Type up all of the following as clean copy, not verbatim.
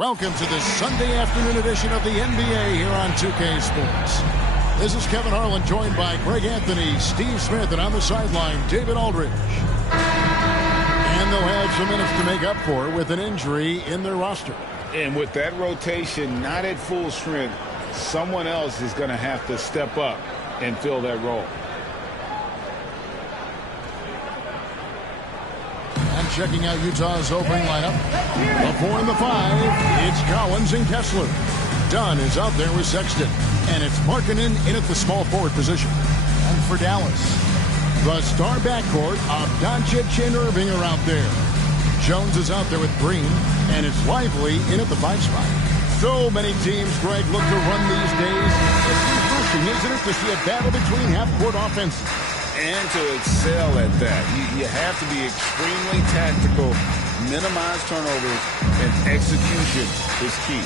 Welcome to this Sunday afternoon edition of the NBA here on 2K Sports. This is Kevin Harlan, joined by Greg Anthony, Steve Smith, and on the sideline, David Aldridge. And they'll have some minutes to make up for with an injury in their roster. And with that rotation not at full strength, someone else is going to have to step up and fill that role. And checking out Utah's opening lineup. The 4 and the 5, it's Collins and Kessler. Dunn is out there with Sexton. And it's Markkanen in at the small forward position. And for Dallas, the star backcourt of Doncic and Irving are out there. Jones is out there with Green, and it's Lively in at the 5 spot. So many teams, Greg, look to run these days. It's refreshing, isn't it, to see a battle between half-court offenses. And to excel at that, you have to be extremely tactical, minimize turnovers, and execution is key.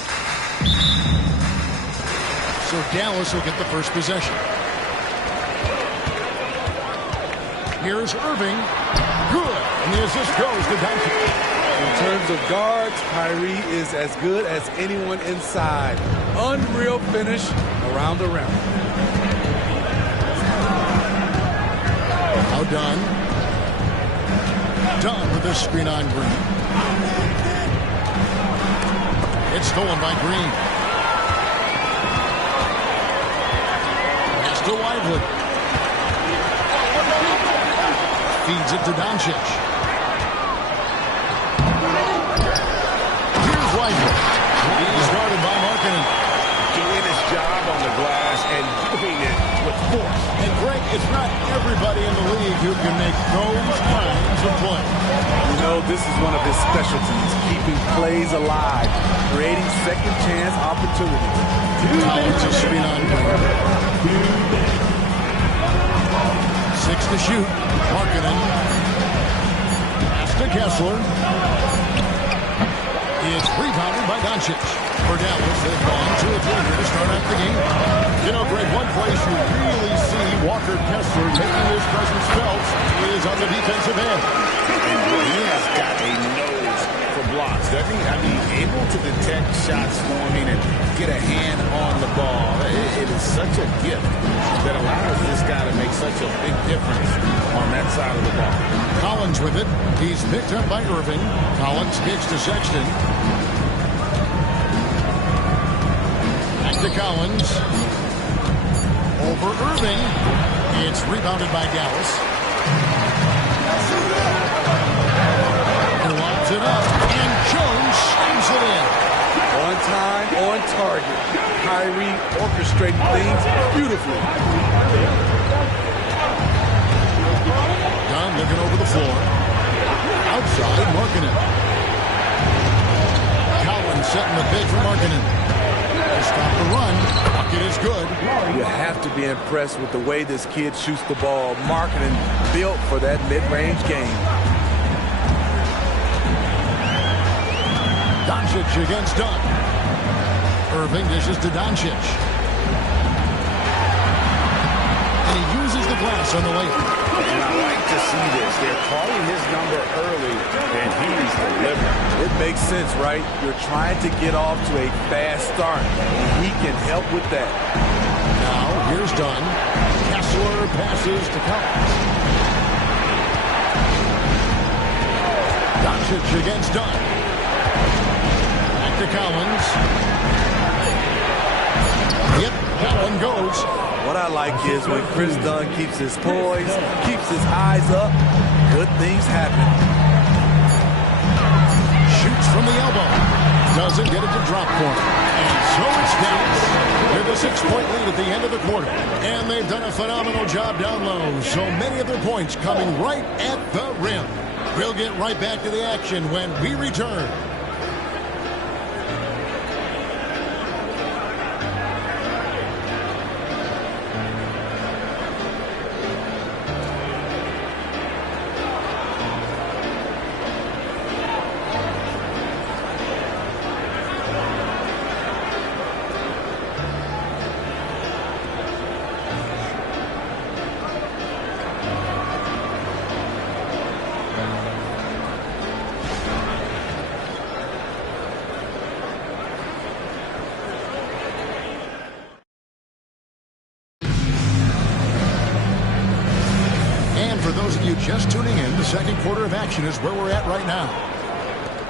So Dallas will get the first possession. Here's Irving. Good. And the assist goes to Doncic. In terms of guards, Kyrie is as good as anyone inside. Unreal finish around the rim. Now Dunn. Dunn with a screen on Green. It's stolen by Green. Pass to Lively. Feeds it to Doncic. Here's Lively. He's guarded by Markkanen. Doing his job on the glass and doing it with force. And Greg, it's not everybody in the league who can make those kinds of plays. You know, this is one of his specialties, keeping plays alive, creating second chance opportunities. Collins a screen on Green. 6 to shoot. Markkanen. Pass to Kessler. It's rebounded by Doncic. For Dallas, they've gone 2 of 3 here to start out the game. You know, Greg, one place you really see Walker Kessler making his presence felt is on the defensive end. And he has got a nose for blocks, doesn't he? I mean, able to detect shots forming and get a hand on the ball. It is such a gift that allows this guy to make such a big difference on that side of the ball. Collins with it. He's picked up by Irving. Collins kicks to Sexton. Back to Collins. Over Irving. It's rebounded by Dallas. He lobs it up, and Jones slams it in. On time, on target. Kyrie orchestrating things beautifully. Dunn looking over the floor. Outside, Markkanen. Collins setting the pitch for Markkanen. Stop the run. Bucket is good. You have to be impressed with the way this kid shoots the ball. Markkanen built for that mid-range game. Doncic against Dunn. Irving dishes to Doncic. And he uses the glass on the layup. And I like to see this. They're calling his number early, and he's delivering. It makes sense, right? You're trying to get off to a fast start, and he can help with that. Now, here's Dunn. Kessler passes to Collins. Doncic against Dunn. Back to Collins. Yep, that one goes. What I like is when Chris Dunn keeps his poise, keeps his eyes up, good things happen. Shoots from the elbow. Doesn't get it to drop corner. And so it's Dallas with a 6-point lead at the end of the quarter. And they've done a phenomenal job down low. So many of their points coming right at the rim. We'll get right back to the action when we return. you just tuning in, the second quarter of action is where we're at right now.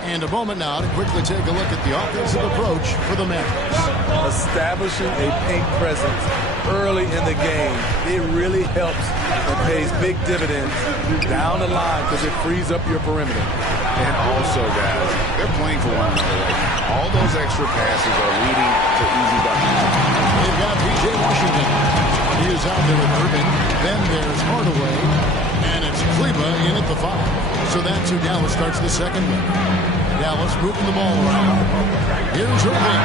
And a moment now to quickly take a look at the offensive approach for the Mavericks. Establishing a paint presence early in the game, it really helps and pays big dividends down the line because it frees up your perimeter. And also, guys, they're playing for one another right now. All those extra passes are leading to easy buckets. They've got P.J. Washington. He is out there with Irving. Then there's Hardaway. And it's Kleba in at the 5. So that's who Dallas starts the second with. Dallas moving the ball around. Here's Irving.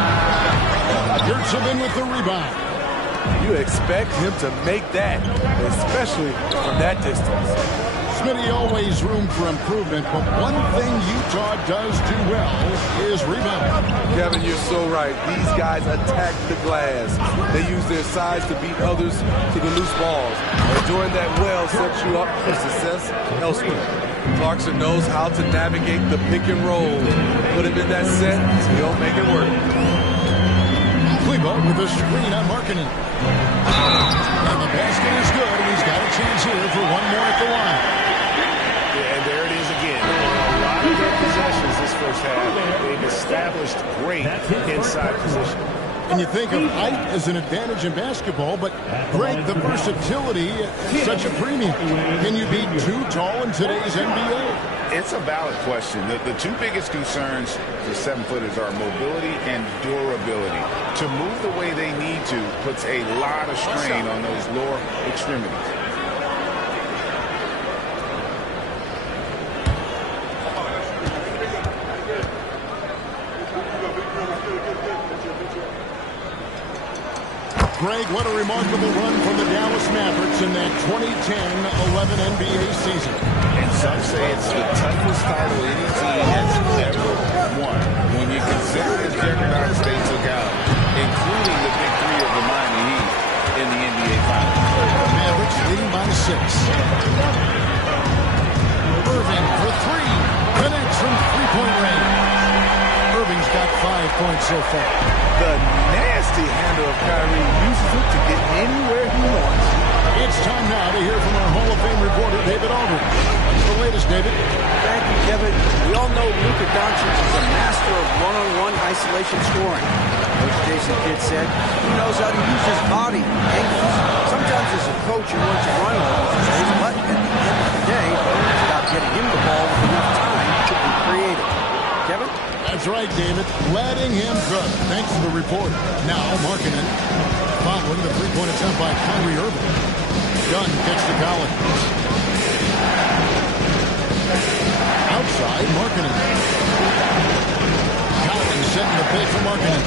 Gertz in with the rebound. You expect him to make that, especially from that distance. Smitty, always room for improvement, but one thing Utah does do well is rebound. Kevin, you're so right. These guys attack the glass. They use their size to beat others to the loose balls. And doing that well sets you up for success elsewhere. Clarkson knows how to navigate the pick and roll. Put him in that set, he'll make it work. Kleba with a screen on Markkanen. And the basket is good, and he's got a chance here for one more at the line. And there it is again. A lot of their possessions this first half. They've established great inside position. And you think of height as an advantage in basketball, but Greg, the versatility is such a premium. Can you be too tall in today's NBA? It's a valid question. The two biggest concerns for 7-footers are mobility and durability. To move the way they need to puts a lot of strain on those lower extremities. Greg, what a remarkable run from the Dallas Mavericks in that 2010-11 NBA season. And some say it's the toughest title any team has ever won. When you consider the juggernauts they took out, including the big three of the Miami Heat in the NBA Finals. Mavericks leading by 6. Irving for 3. Connects from three-point range. Irving's got 5 points so far. The nasty handle of Kyrie uses it to get anywhere he wants. It's time now to hear from our Hall of Fame reporter, David Aldridge. What's the latest, David? Thank you, Kevin. We all know Luka Doncic is a master of one-on-one isolation scoring. Coach Jason Kidd said he knows how to use his body, angles. Sometimes as a coach you want to run all those plays, but at the end of the day, it's about getting him the ball with enough time to be creative. Kevin? That's right, David. Letting him cook. Thanks for the report. Now, Markkanen following the three-point attempt by Kyrie Irving. Dunn gets to Collins. Outside, Markkanen. Collins setting the pick for Markkanen.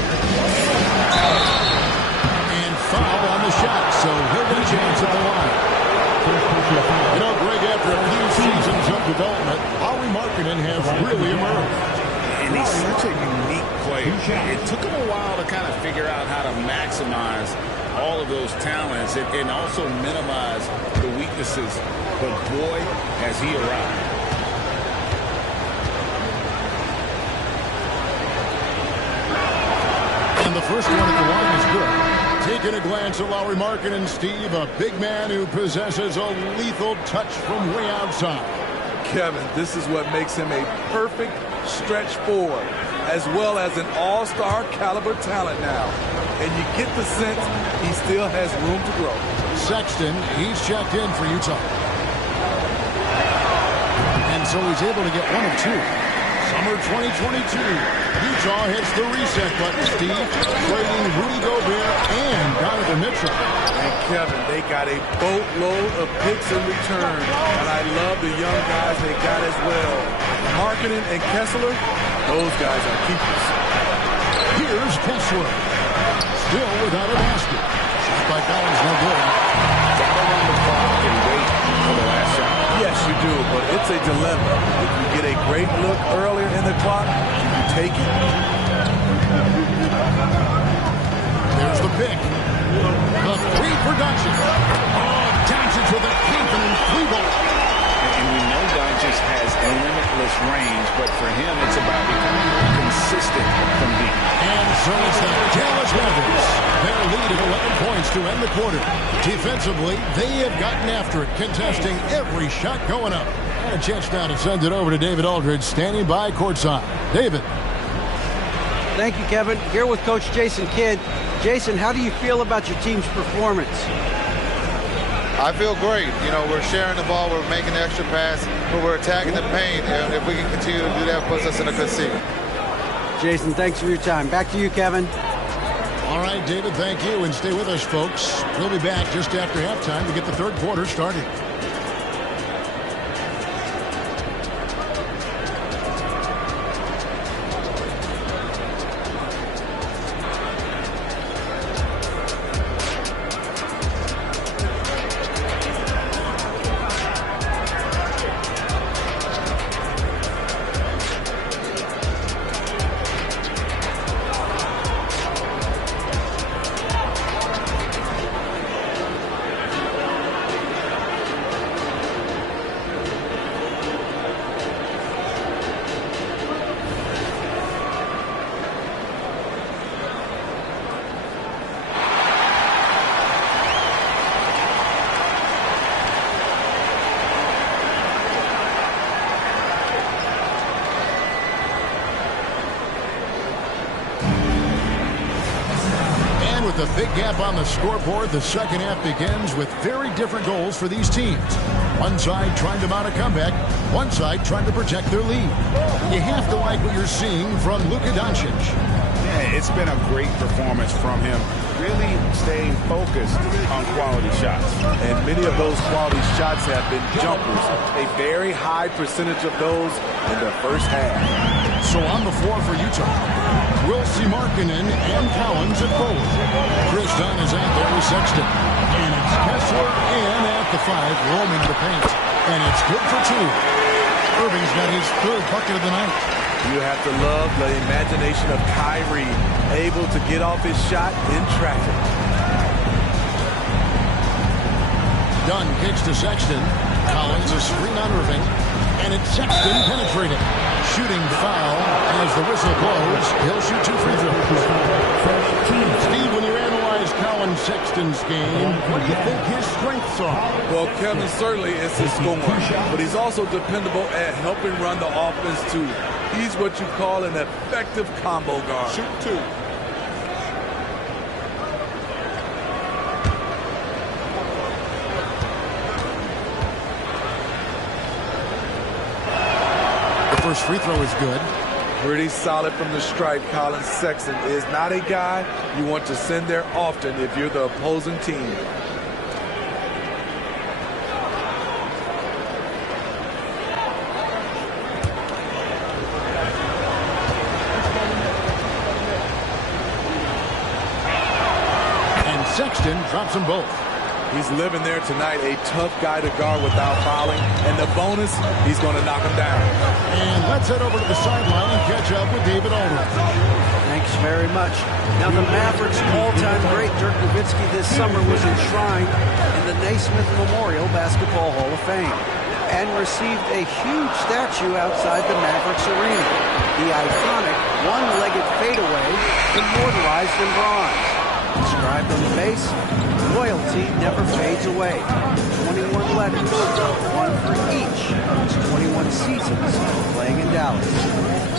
And foul on the shot, so he'll get a chance at the line. You know, Greg, after a few seasons of development, Howie Markkanen has really emerged. And he's such a unique player. It took him a while to kind of figure out how to maximize all of those talents and also minimize the weaknesses. But boy, has he arrived. And the first one at the line is good. Taking a glance at Lauri Markkanen, Steve, a big man who possesses a lethal touch from way outside. Kevin, this is what makes him a perfect stretch forward, as well as an all-star caliber talent now. And you get the sense he still has room to grow. Sexton, he's checked in for Utah. And so he's able to get 1 of 2. Summer 2022. Utah hits the reset button, Steve, trading Rudy Gobert and Donovan Mitchell. And Kevin, they got a boatload of picks in return. And I love the young guys they got as well. Markkanen and Kessler, those guys are keepers. Here's Kessler. Still without a basket. Shot by Collins, no good. Gotta run the clock and wait for the last shot. Yes, you do, but it's a dilemma. If you get a great look earlier in the clock, you take it. There's the pick. The 3 for Doncic. Oh, Doncic with a confident 3-ball. And we know Doncic has limitless range, but for him, it's about becoming more consistent from deep. And so it's the Dallas Mavericks. Their lead at 11 points to end the quarter. Defensively, they have gotten after it, contesting every shot going up. And a chance now to send it over to David Aldridge, standing by courtside. David. Thank you, Kevin. Here with Coach Jason Kidd. Jason, how do you feel about your team's performance? I feel great. You know, we're sharing the ball, we're making the extra pass, but we're attacking the paint, and if we can continue to do that, it puts us in a good seat. Jason, thanks for your time. Back to you, Kevin. All right, David, thank you, and stay with us, folks. We'll be back just after halftime to get the third quarter started. With a big gap on the scoreboard, the second half begins with very different goals for these teams. One side trying to mount a comeback, one side trying to protect their lead. You have to like what you're seeing from Luka Doncic. Yeah, it's been a great performance from him. Really staying focused on quality shots. And many of those quality shots have been jumpers. A very high percentage of those in the first half. So on the floor for Utah, we'll see Markkanen and Collins at forward. Chris Dunn is out there with Sexton. And it's Kessler in at the 5, roaming the paint. And it's good for 2. Irving's got his third bucket of the night. You have to love the imagination of Kyrie, able to get off his shot in traffic. Dunn kicks to Sexton. Collins a screen on Irving. And it's Sexton penetrating. Shooting foul as the whistle blows. He'll shoot 2 free throws. Steve, when you analyze Colin Sexton's game, what do you think his strengths are? Well, Kevin, certainly it's his scoring, but he's also dependable at helping run the offense too. He's what you call an effective combo guard. Shoot 2. First free throw is good. Pretty solid from the stripe. Colin Sexton is not a guy you want to send there often if you're the opposing team. And Sexton drops them both. He's living there tonight, a tough guy to guard without fouling. And the bonus, he's going to knock him down. And let's head over to the sideline and catch up with David Aldridge. Thanks very much. Now, the Mavericks' all-time great Dirk Nowitzki this summer was enshrined in the Naismith Memorial Basketball Hall of Fame and received a huge statue outside the Mavericks arena. The iconic one-legged fadeaway immortalized in bronze. Inscribed on the base, loyalty never fades away. 21 letters, one for each of his 21 seasons playing in Dallas.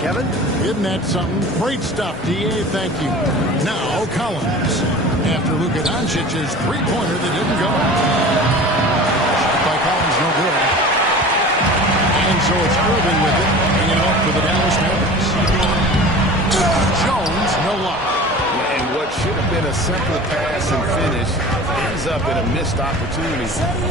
Kevin? Isn't that something? Great stuff, D.A. Thank you. Now, Collins. After Luka Doncic's three-pointer that didn't go. By Collins, no good. And so it's Irving with it, hanging off for the Dallas Mavericks. Jones, no luck. And what should have been a simple pass and finish ends up in a missed opportunity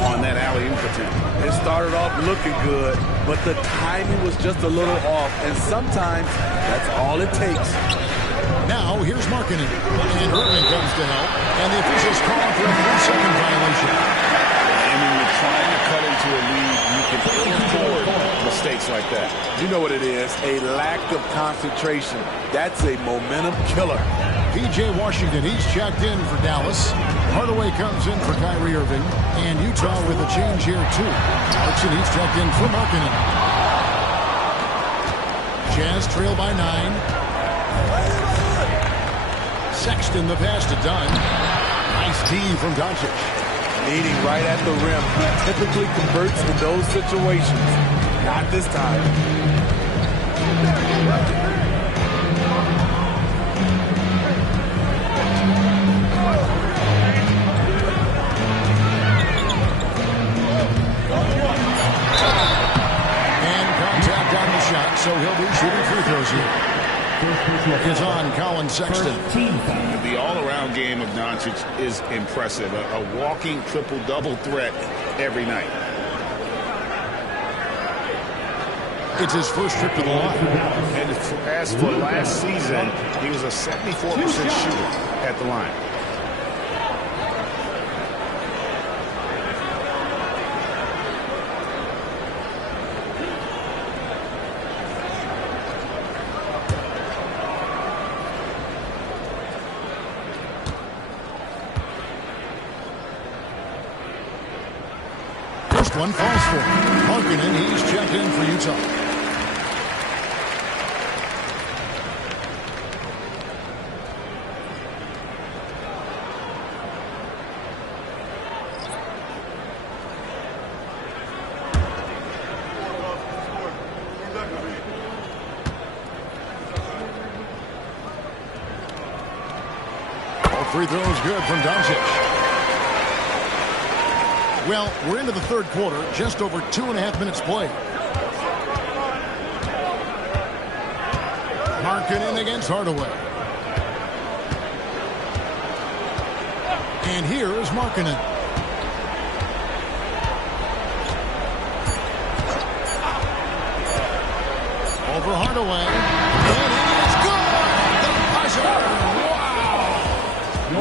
on that alley-oop attempt. It started off looking good, but the timing was just a little off, and sometimes that's all it takes. Now, here's Markkanen. And Irving comes to help, and the officials call for a 3-second violation. And when you're trying to cut into a lead, you can afford mistakes like that. You know what it is, a lack of concentration. That's a momentum killer. P.J. Washington, he's checked in for Dallas. Hardaway comes in for Kyrie Irving. And Utah with a change here, too. Clarkson, he's checked in for Markkanen. Jazz trail by 9. Sexton the pass to Dunn. Nice D from Doncic. Meeting right at the rim. He typically converts in those situations. Not this time. And contact on the shot, so he'll be shooting free throws here. Is on Colin Sexton. The all-around game of Doncic is impressive. A walking triple-double threat every night. It's his first trip to the line. And as for last season, he was a 74% shooter at the line. First one falls for Markkanen. He's checked in for Utah. All free throws good from Doncic. Well, we're into the third quarter, just over 2.5 minutes played. Markkanen against Hardaway. And here is Markkanen. Over Hardaway. And it is good! The buzzer! Wow!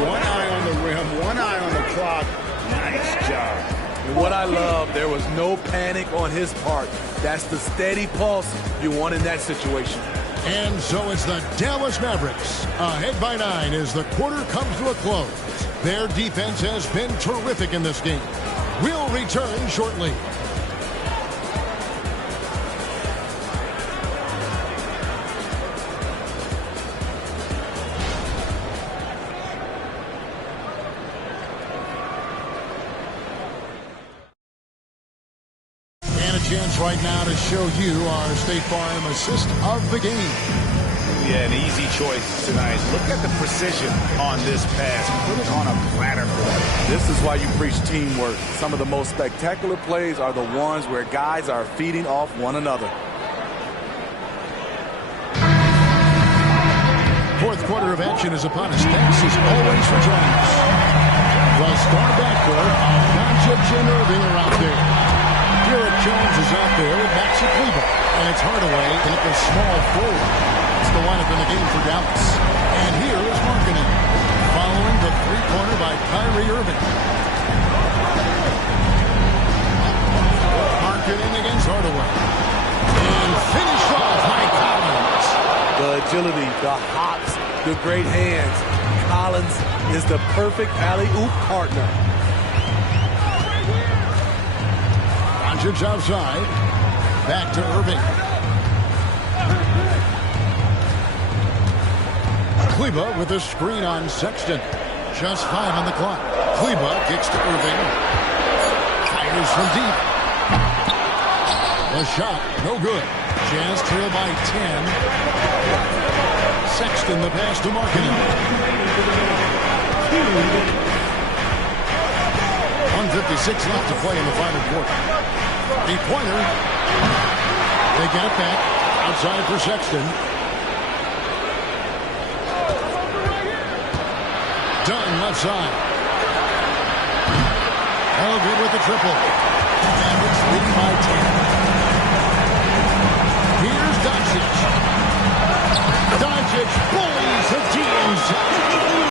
One eye on the rim, one eye on the clock. Nice job. And what I love, there was no panic on his part. That's the steady pulse you want in that situation. And so it's the Dallas Mavericks ahead by 9 as the quarter comes to a close. Their defense has been terrific in this game. We'll return shortly. Chance right now to show you our State Farm assist of the game. Yeah, an easy choice tonight. Look at the precision on this pass. Put it on a platter for them. This is why you preach teamwork. Some of the most spectacular plays are the ones where guys are feeding off one another. Fourth quarter of action is upon us. Thanks as always for joining us. The star backcourt of Doncic and Irving are out there. Garrett Jones is out there with Maxi Kleber. And it's Hardaway in at the small forward. It's the lineup in the game for Dallas. And here is Markkanen, following the three-pointer by Kyrie Irving. Markkanen against Hardaway. And finished off by Collins. The agility, the hops, the great hands. Collins is the perfect alley-oop partner. Doncic outside. Back to Irving. Kleber with a screen on Sexton. Just 5 on the clock. Kleber kicks to Irving. Fires from deep. The shot, no good. Jazz trail by 10. Sexton the pass to Markkanen. 1:56 left to play in the final quarter. Three-pointer. They get it back. Outside for Sexton. Dunn left side. All good with the triple. Mavericks leading by 10. Here's Doncic. Doncic bullies the D inside.